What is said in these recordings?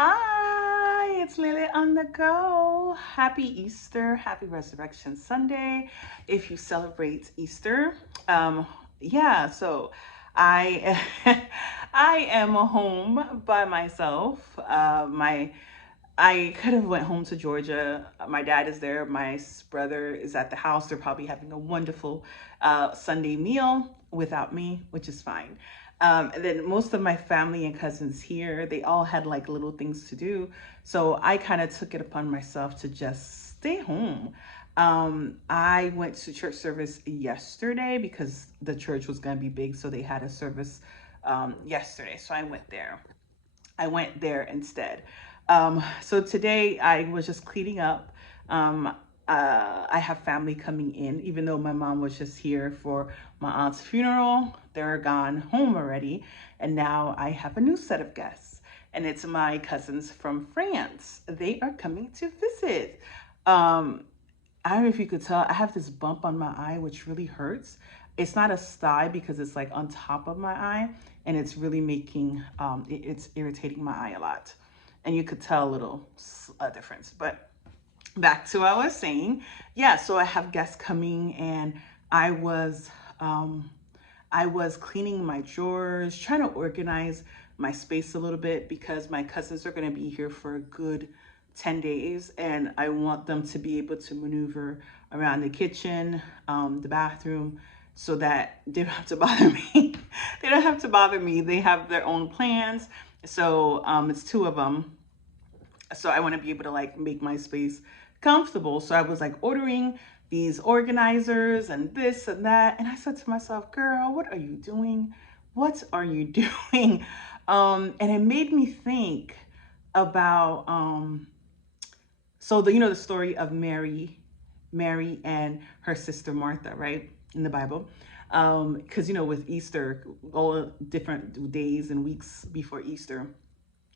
Hi, it's Lily on the go. Happy Easter, happy Resurrection Sunday. If you celebrate Easter, um, yeah. So, I I am home by myself. I could have went home to Georgia. My dad is there. Brother is at the house. They're probably having a wonderful Sunday meal without me, which is fine. And then most of my family and cousins here, they all had like little things to do. So I kind of took it upon myself to just stay home. I went to church service yesterday because the church was going to be big. So they had a service yesterday. So I went there instead. So today I was just cleaning up. Um, I have family coming in, even though my mom was just here for my aunt's funeral. They're gone home already. And now I have a new set of guests, and it's my cousins from France. They are coming to visit. Um, I don't know if you could tell, I have this bump on my eye, which really hurts. It's not a sty because it's like on top of my eye, and it's really making, it's irritating my eye a lot. And you could tell a little difference. But back to what I was saying. Yeah, so I have guests coming, and I was, um, I was cleaning my drawers, trying to organize my space a little bit because my cousins are going to be here for a good 10 days, and I want them to be able to maneuver around the kitchen, the bathroom, so that they don't have to bother me. They don't have to bother me. They have their own plans. So it's two of them. So I want to be able to like make my space comfortable. So I was like ordering these organizers and this and that. And I said to myself, girl, what are you doing? What are you doing? And it made me think about the story of Mary and her sister Martha, right? In the Bible. Because with Easter, all different days and weeks before Easter,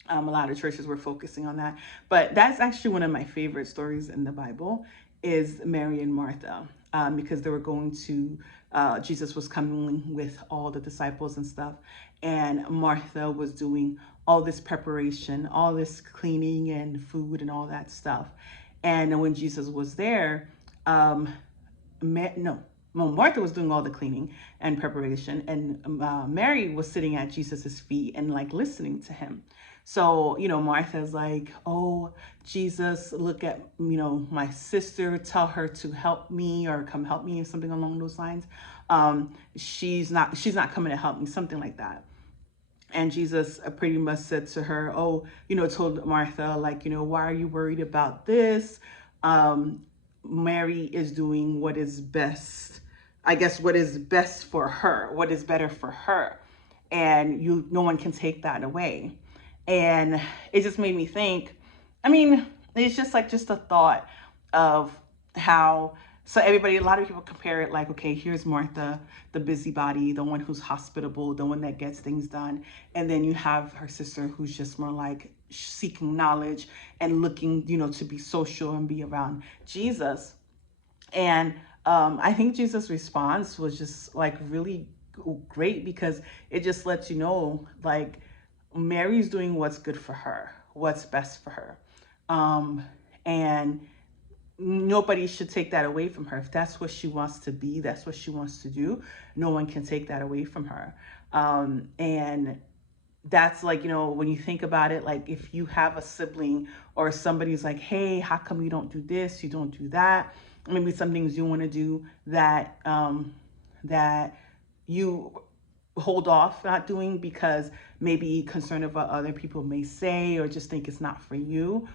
a lot of churches were focusing on that. But that's actually one of my favorite stories in the Bible is Mary and Martha, because they were going to, Jesus was coming with all the disciples and stuff. And Martha was doing all this preparation, all this cleaning and food and all that stuff. And when Jesus was there, um, no, well, Martha was doing all the cleaning and preparation, and Mary was sitting at Jesus's feet and like listening to him. So, Martha's like, oh, Jesus, look at, my sister, tell her to help me or come help me or something along those lines. She's not coming to help me, something like that. And Jesus pretty much said to her, oh, told Martha, like, why are you worried about this? Um, Mary is doing what is best, I guess, what is best for her, what is better for her. And no one can take that away. And it just made me think, I mean, it's just a thought of how, so everybody, a lot of people compare it like, okay, here's Martha, the busybody, the one who's hospitable, the one that gets things done. And then you have her sister who's just more like seeking knowledge and looking, to be social and be around Jesus. And I think Jesus' response was just like really great because it just lets you know, like, Mary's doing what's good for her, what's best for her. Um, and nobody should take that away from her. If that's what she wants to be, that's what she wants to do, no one can take that away from her. And that's like, when you think about it, like if you have a sibling or somebody's like, hey, how come you don't do this, you don't do that, maybe some things you want to do that you hold off not doing because maybe concerned of what other people may say or just think it's not for you.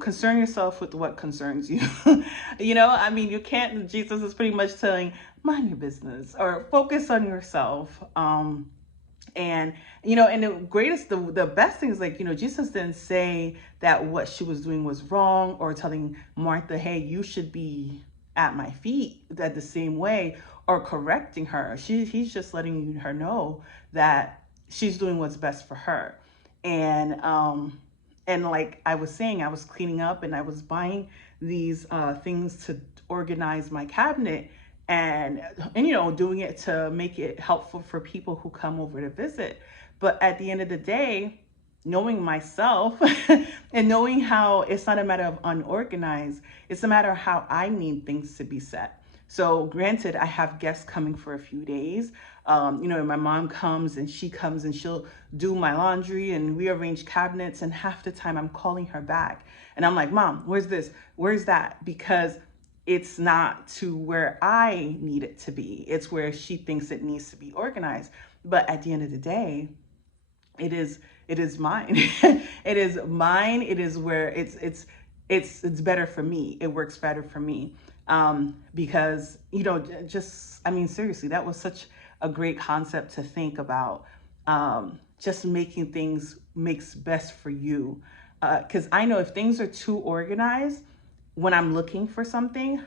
Concern yourself with what concerns you. I mean, you can't, Jesus is pretty much telling, mind your business or focus on yourself. And the best thing is, like, Jesus didn't say that what she was doing was wrong or telling Martha, hey, you should be at my feet that the same way, or correcting her. He's just letting her know that she's doing what's best for her. And like I was saying, I was cleaning up and I was buying these things to organize my cabinet, and doing it to make it helpful for people who come over to visit. But at the end of the day, knowing myself and knowing how it's not a matter of unorganized, it's a matter of how I need things to be set. So granted, I have guests coming for a few days. My mom comes and she comes and she'll do my laundry and rearrange cabinets, and half the time I'm calling her back and I'm like, Mom, where's this? Where's that? Because it's not to where I need it to be. It's where she thinks it needs to be organized. But at the end of the day, it is it is mine. It is mine. It is where it's better for me. It works better for me. Because just, I mean, seriously, that was such a great concept to think about. Just making things makes best for you. Because I know if things are too organized, when I'm looking for something,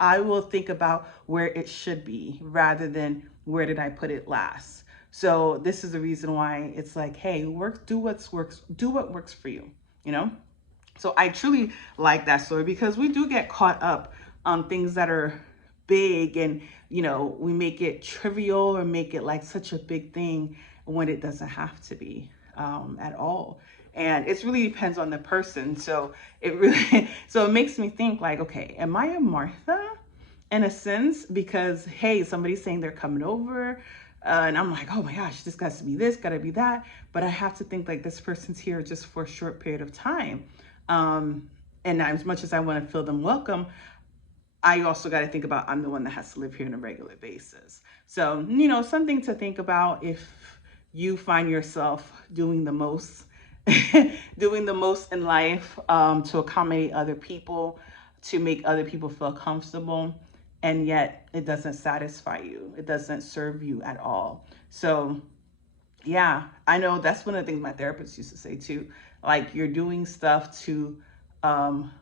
I will think about where it should be rather than where did I put it last. So this is the reason why it's like, hey, do what works for you, you know? So I truly like that story because we do get caught up on things that are big, and we make it trivial or make it like such a big thing when it doesn't have to be at all. And it really depends on the person. So it really so it makes me think like, okay, am I a Martha in a sense? Because hey, somebody's saying they're coming over, and I'm like, oh my gosh, this got to be this, got to be that. But I have to think like this person's here just for a short period of time. And as much as I want to feel them welcome, I also got to think about I'm the one that has to live here on a regular basis. So, something to think about if you find yourself doing the most, doing the most in life, to accommodate other people, to make other people feel comfortable, and yet it doesn't satisfy you. It doesn't serve you at all. So, yeah, I know that's one of the things my therapist used to say too. Like, you're doing stuff to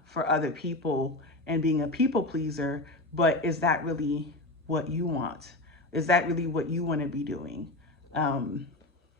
for other people and being a people pleaser, but is that really what you want? Is that really what you want to be doing? Um,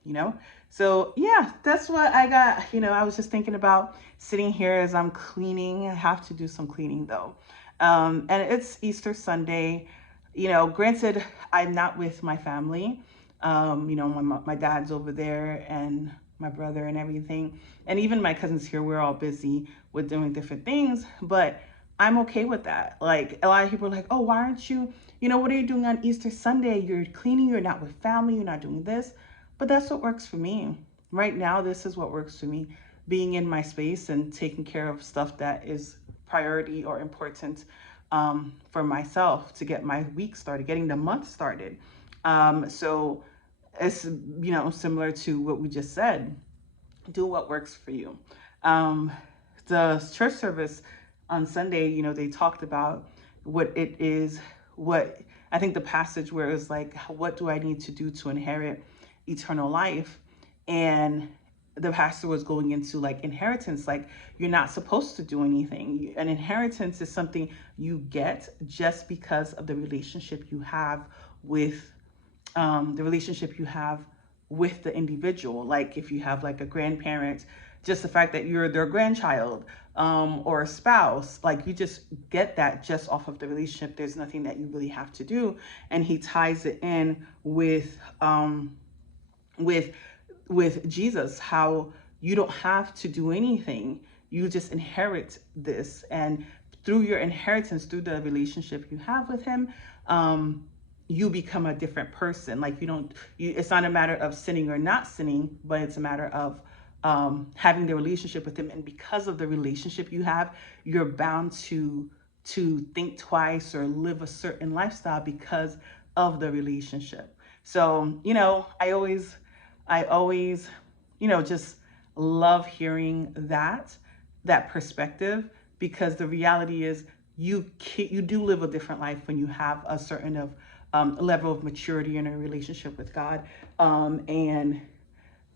you know? So yeah, that's what I got. I was just thinking about sitting here as I'm cleaning. I have to do some cleaning though. And it's Easter Sunday. Granted, I'm not with my family. My dad's over there and my brother and everything. And even my cousins here, we're all busy with doing different things, but I'm okay with that. Like, a lot of people are like, oh, why aren't you, what are you doing on Easter Sunday? You're cleaning, you're not with family, you're not doing this. But that's what works for me. Right now, this is what works for me. Being in my space and taking care of stuff that is priority or important for myself to get my week started, getting the month started. So it's, similar to what we just said. Do what works for you. Um, the church service on Sunday, they talked about what it is, what I think the passage where it was like, what do I need to do to inherit eternal life? And the pastor was going into like inheritance, like you're not supposed to do anything. An inheritance is something you get just because of the relationship you have with the individual. Like if you have like a grandparent, just the fact that you're their grandchild, or a spouse, like you just get that just off of the relationship. There's nothing that you really have to do. And he ties it in with with Jesus, how you don't have to do anything. You just inherit this, and through your inheritance, through the relationship you have with him, you become a different person. Like it's not a matter of sinning or not sinning, but it's a matter of having the relationship with him. And because of the relationship you have, you're bound to think twice or live a certain lifestyle because of the relationship. So, I always, just love hearing that perspective, because the reality is you do live a different life when you have a certain level of maturity in a relationship with God. And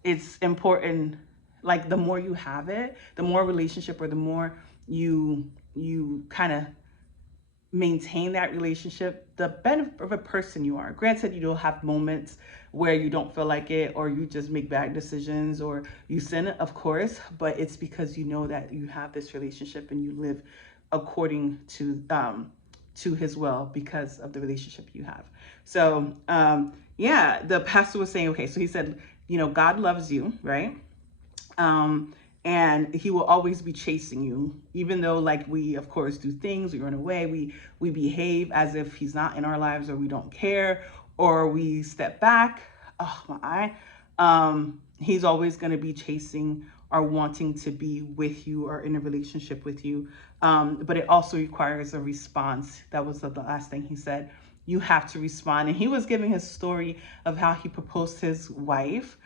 it's important, like the more you have it, the more relationship, or the more you kind of maintain that relationship, the better of a person you are. Granted, you'll have moments where you don't feel like it, or you just make bad decisions, or you sin, of course, but it's because you know that you have this relationship and you live according to his will because of the relationship you have. So yeah, the pastor was saying, okay, so he said, God loves you, right? Um, and he will always be chasing you, even though like we of course do things, we run away, we behave as if he's not in our lives, or we don't care, or we step back. Oh my eye. He's always going to be chasing or wanting to be with you or in a relationship with you. But it also requires a response. That was the last thing he said. You have to respond. And he was giving his story of how he proposed to his wife.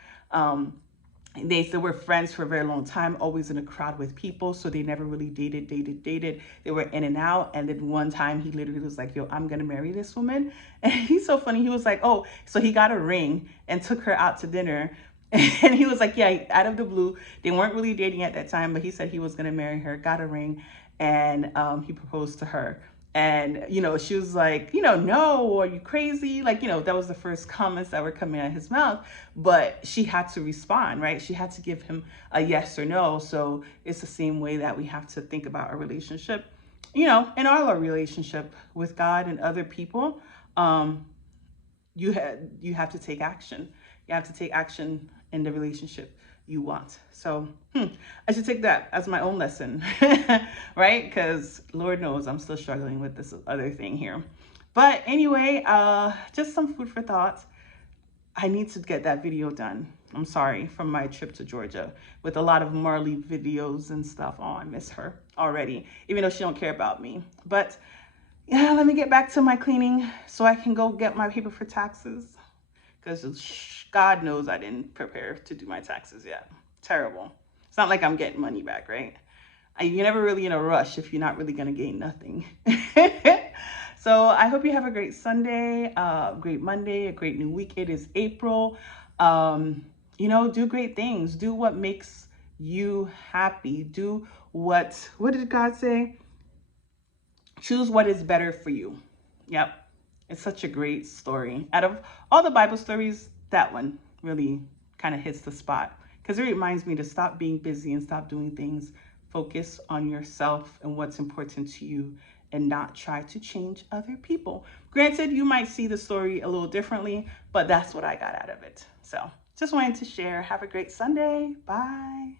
They were friends for a very long time, always in a crowd with people. So they never really dated. They were in and out. And then one time he literally was like, yo, I'm going to marry this woman. And he's so funny. He was like, oh, so he got a ring and took her out to dinner. And he was like, yeah, out of the blue. They weren't really dating at that time, but he said he was going to marry her, got a ring, and he proposed to her. And, she was like, no, are you crazy? Like, that was the first comments that were coming out of his mouth. But she had to respond, right? She had to give him a yes or no. So it's the same way that we have to think about a relationship, in all our relationship with God and other people. You have to take action. You have to take action in the relationship you want. So I should take that as my own lesson, right? Because Lord knows I'm still struggling with this other thing here. But anyway, just some food for thought. I need to get that video done. I'm sorry, from my trip to Georgia with a lot of Marley videos and stuff. Oh, I miss her already, even though she don't care about me. But yeah, let me get back to my cleaning so I can go get my paper for taxes. Because God knows I didn't prepare to do my taxes yet. Terrible. It's not like I'm getting money back, right? You're never really in a rush if you're not really going to gain nothing. So I hope you have a great Sunday, great Monday, a great new week. It is April. Do great things. Do what makes you happy. Do what did God say? Choose what is better for you. Yep. It's such a great story. Out of all the Bible stories, that one really kind of hits the spot, because it reminds me to stop being busy and stop doing things. Focus on yourself and what's important to you, and not try to change other people. Granted, you might see the story a little differently, but that's what I got out of it. So just wanted to share. Have a great Sunday. Bye.